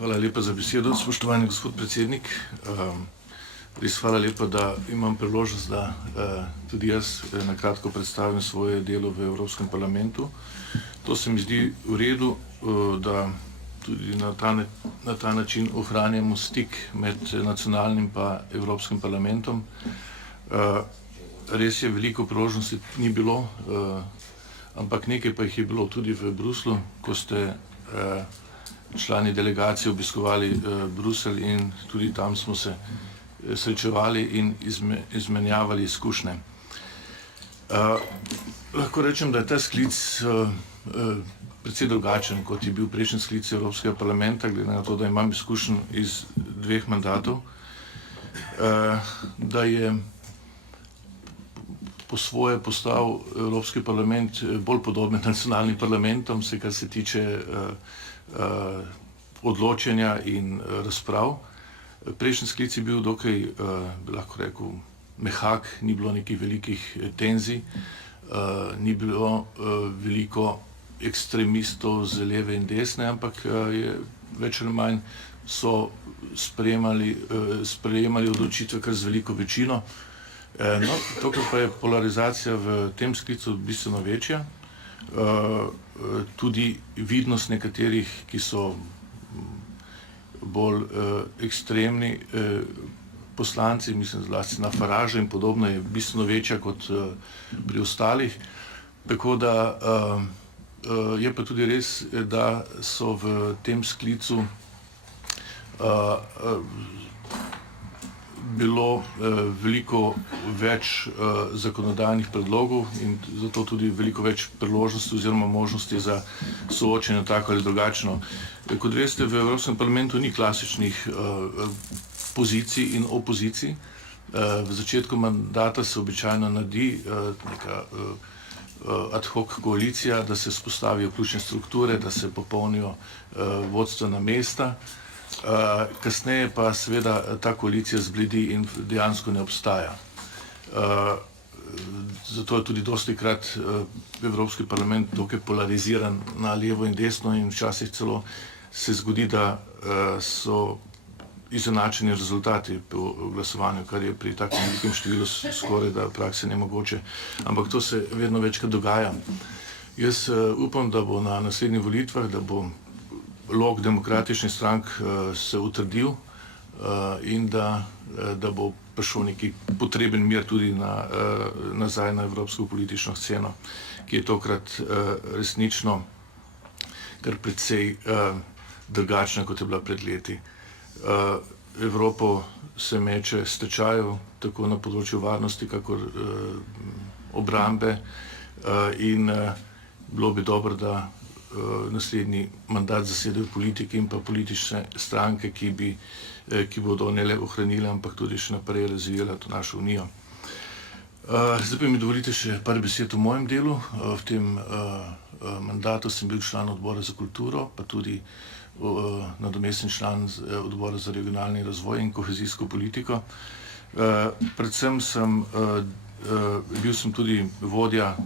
Hvala lepa za besedo, spoštovani gospod predsednik. Res hvala lepa, da imam priložnost, da tudi jaz na kratko predstavim svoje delo v Evropskem parlamentu. To se mi zdi v redu, da tudi na ta način ohranjamo stik med nacionalnim pa Evropskim parlamentom. Res je, veliko priložnosti ni bilo, ampak nekaj pa jih je bilo tudi v Bruslu, ko ste člani delegacije obiskovali Bruselj in tudi tam smo se srečevali in izmenjavali izkušnje. Lahko rečem, da je ta sklic precej drugačen, kot je bil prejšnji sklic Evropskega parlamenta, glede na to, da imam izkušenj iz 2 mandatov, da je po svoje postal Evropski parlament bolj podoben nacionalnim parlamentom, vse kar se tiče odločanja in razprav. Prejšnji sklic je bil dokaj, lahko rekel, mehak, ni bilo nekih velikih tenzij, ni bilo veliko ekstremistov z leve in desne, ampak je več ali manj so sprejemali odločitve kar z veliko večino. No, tokrat pa je polarizacija v tem sklicu bistveno večja. Tudi vidnost nekaterih, ki so bolj ekstremni poslanci, mislim zlasti na Faragea in podobno, je bistveno večja kot pri ostalih. Tako da je pa tudi res, da so v tem sklicu bilo veliko več zakonodajnih predlogov in zato tudi veliko več priložnosti oziroma možnosti za soočenje tako ali drugačno. Kot veste, v Evropskem parlamentu ni klasičnih pozicij in opozicij. V začetku mandata se običajno naredi neka ad hoc koalicija, da se vzpostavijo ključne strukture, da se popolnijo vodstvena mesta. Kasneje pa seveda ta koalicija zbledi in dejansko ne obstaja. Zato je tudi dostikrat Evropski parlament dokaj polariziran na levo in desno in včasih celo se zgodi, da so izenačeni rezultati po glasovanju, kar je pri takem velikem številu skoraj da praksi nemogoče. Ampak to se vedno večkrat dogaja. Jaz upam, da bo na naslednjih volitvah, da bo lok demokratičnih strank se utrdil in da bo prišel neki potreben mir tudi nazaj na evropsko politično sceno, ki je tokrat resnično kar precej drugačna, kot je bila pred leti. Evropo se meče stečajev, tako na področju varnosti, kakor obrambe in bilo bi dobro, da naslednji mandat zasedajo politiki in pa politične stranke, ki bodo ne le ohranile, ampak tudi še naprej razvijale to našo unijo. Zdaj pa mi dovolite še par besed o mojem delu. V tem mandatu sem bil član odbora za kulturo, pa tudi nadomestni član odbora za regionalni razvoj in kohezijsko politiko. Predvsem bil sem tudi vodja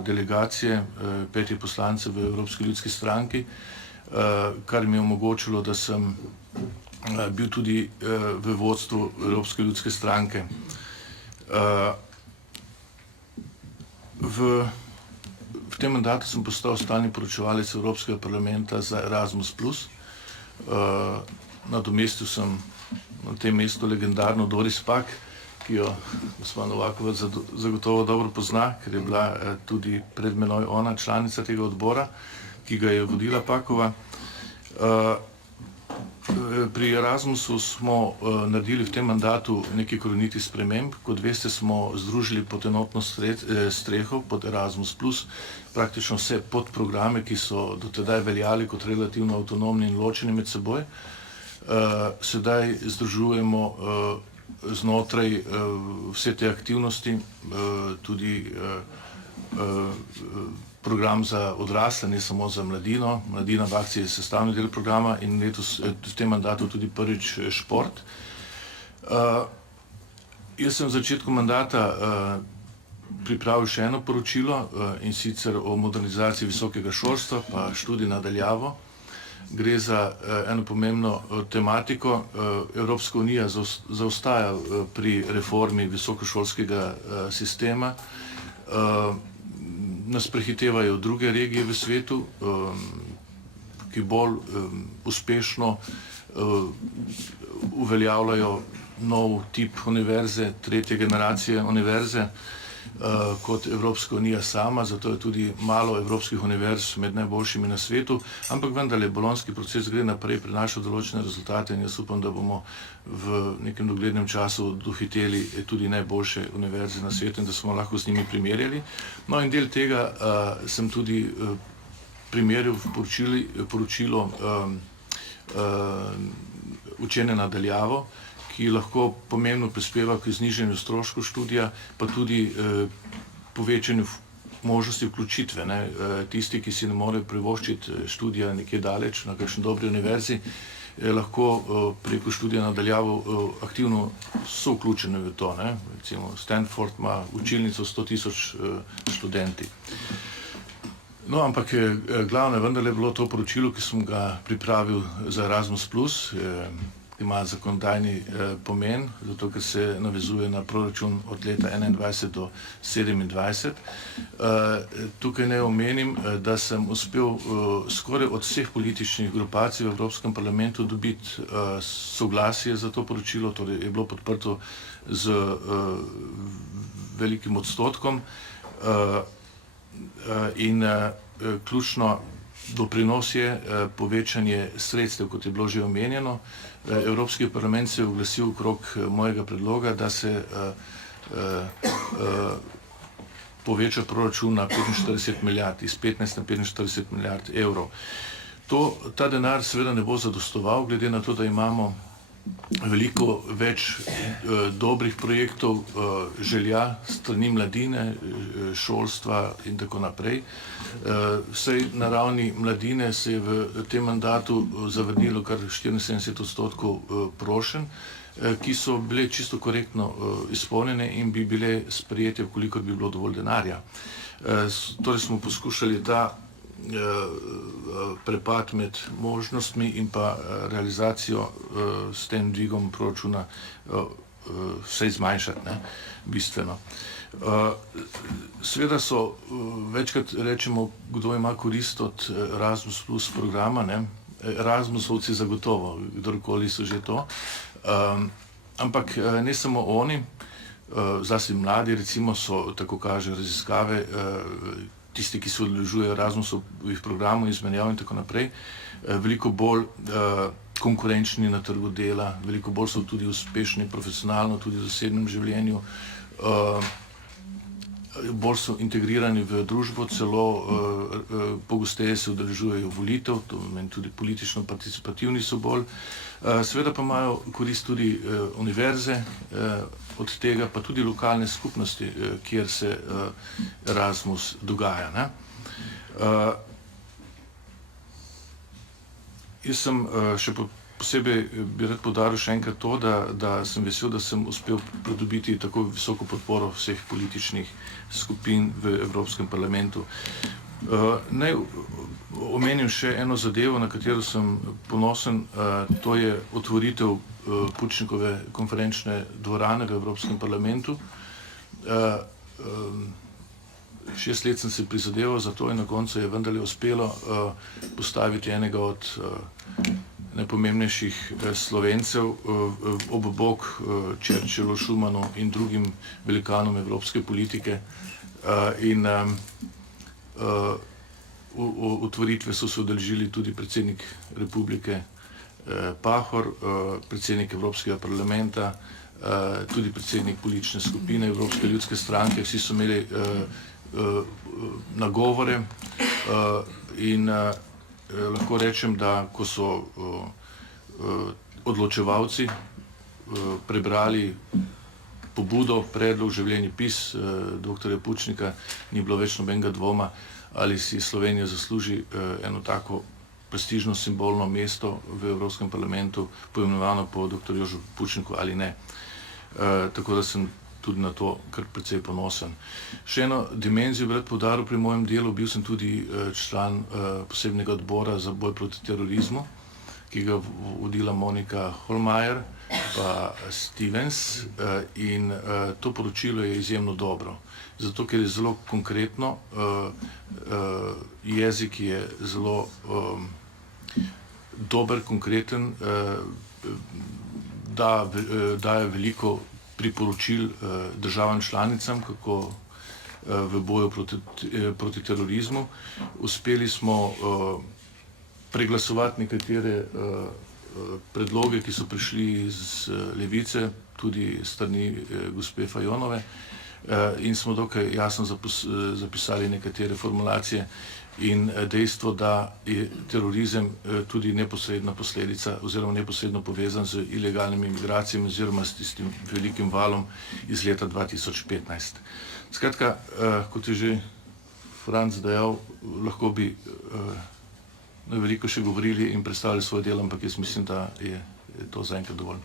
delegacije 5 poslancev v Evropski ljudski stranki, kar mi je omogočilo, da sem bil tudi v vodstvu Evropske ljudske stranke. V tem mandatu sem postal stalni poročevalec Evropskega parlamenta za Erasmus+. Nadomestil sem na tem mestu legendarno Doris Pack, ki jo gospa Novakova zagotovo dobro pozna, ker je bila tudi pred menoj ona članica tega odbora, ki ga je vodila Packova. Pri Erasmusu smo naredili v tem mandatu nekaj korenitih sprememb. Kot veste, smo združili pod enotno streho, pod Erasmus+, praktično vse podprograme, ki so do tedaj veljali kot relativno avtonomni in ločeni med seboj. Sedaj združujemo znotraj vse te aktivnosti, tudi program za odrasle, ne samo za mladino. Mladina v akciji je sestavni del programa in letos v tem mandatu tudi prvič šport. Jaz sem v začetku mandata pripravil še eno poročilo in sicer o modernizaciji visokega šolstva pa študij na daljavo. Gre za eno pomembno tematiko. Evropska unija zaostaja pri reformi visokošolskega sistema. Nas prehitevajo druge regije v svetu, ki bolj uspešno uveljavljajo nov tip univerze, tretje generacije univerze, kot Evropska unija sama, zato je tudi malo evropskih univerz med najboljšimi na svetu, ampak vendarle bolonjski proces gre naprej, prinaša določene rezultate in jaz upam, da bomo v nekem doglednem času dohiteli tudi najboljše univerze na svetu in da smo lahko z njimi primerjali. No in del tega sem tudi primerjal v poročilo učenja na daljavo, ki lahko pomembno prispeva k znižanju stroškov študija, pa tudi povečanju možnosti vključitve. Tisti, ki si ne morejo privoščiti študija nekje daleč, na kakšni dobri univerzi, lahko preko študija na daljavo aktivno so vključeni v to. Recimo Stanford ima učilnico 100.000 študenti. No, ampak glavno je vendarle bilo to poročilo, ki sem ga pripravil za Erasmus+, ima zakonodajni pomen, zato ker se navezuje na proračun od leta 2021 do 2027. Tukaj naj omenim, da sem uspel skoraj od vseh političnih grupacij v Evropskem parlamentu dobiti soglasje za to poročilo, torej je bilo podprto z velikim odstotkom in ključno doprinos je povečanje sredstev, kot je bilo že omenjeno. Evropski parlament se je oglasil okrog mojega predloga, da se poveča proračun na 45 milijard, iz 15 na 45 milijard evrov. Ta denar seveda ne bo zadostoval, glede na to, da imamo veliko več dobrih projektov, želja strani mladine, šolstva in tako naprej. Vsaj na ravni mladine se je v tem mandatu zavrnilo kar 74% prošenj, ki so bile čisto korektno izpolnjene in bi bile sprejete, vkolikor bi bilo dovolj denarja. Torej smo poskušali ta prepad med možnostmi in pa realizacijo s tem dvigom proračuna vsaj zmanjšati, bistveno. Seveda so, večkrat rečemo, kdo ima korist od Erasmus plus programa, Erasmusovci zagotovo, kdorkoli so že to, ampak ne samo oni, zlasti mladi, recimo so, tako kaže raziskave, tisti, ki se udeležujejo Erasmusovih programov, izmenjav in tako naprej, veliko bolj konkurenčni na trgu dela, veliko bolj so tudi uspešni profesionalno, tudi v zasebnem življenju, bolj so integrirani v družbo, celo pogosteje se udeležujejo volitev, to pomeni tudi politično participativni so bolj. Seveda pa imajo korist tudi univerze, od tega pa tudi lokalne skupnosti, kjer se Erasmus dogaja. Jaz sem še posebej bi rad poudaril še enkrat to, da sem vesel, da sem uspel pridobiti tako visoko podporo vseh političnih skupin v Evropskem parlamentu. Naj omenim še eno zadevo, na katero sem ponosen, to je otvoritev Pučnikove konferenčne dvorane v Evropskem parlamentu. 6 let sem se prizadeval za to in na koncu je vendarle uspelo postaviti enega od najpomembnejših Slovencev ob bok Churchillu, Schumanu in drugim velikanom evropske politike. In otvoritve so se udeležili tudi predsednik Republike Pahor, predsednik Evropskega parlamenta, tudi predsednik politične skupine Evropske ljudske stranke. Vsi so imeli nagovore in lahko rečem, da ko so odločevalci prebrali pobudo, predlog, življenjepis dr. Pučnika, ni bilo več nobenega dvoma, ali si Slovenija zasluži eno tako prestižno simbolno mesto v Evropskem parlamentu, poimenovano po dr. Jožefu Pučniku ali ne. Tako da sem tudi na to kar precej ponosen. Še eno dimenzijo bi rad poudaril pri mojem delu, bil sem tudi član posebnega odbora za boj proti terorizmu, ki ga vodila Monika Holmajer pa Stevens, in to poročilo je izjemno dobro, zato ker je zelo konkretno, jezik je zelo dober, konkreten, daje veliko priporočil državam članicam, kako v boju proti terorizmu. Uspeli smo preglasovati nekatere predloge, ki so prišli iz Levice, tudi strani gospe Fajonove, in smo dokaj jasno zapisali nekatere formulacije in dejstvo, da je terorizem tudi neposredna posledica oziroma neposredno povezan z ilegalnimi migracijami oziroma s tistim velikim valom iz leta 2015. Skratka, kot je že Franc dejal, lahko bi veliko še govorili in predstavili svoj del, ampak jaz mislim, da je to zaenkrat dovolj.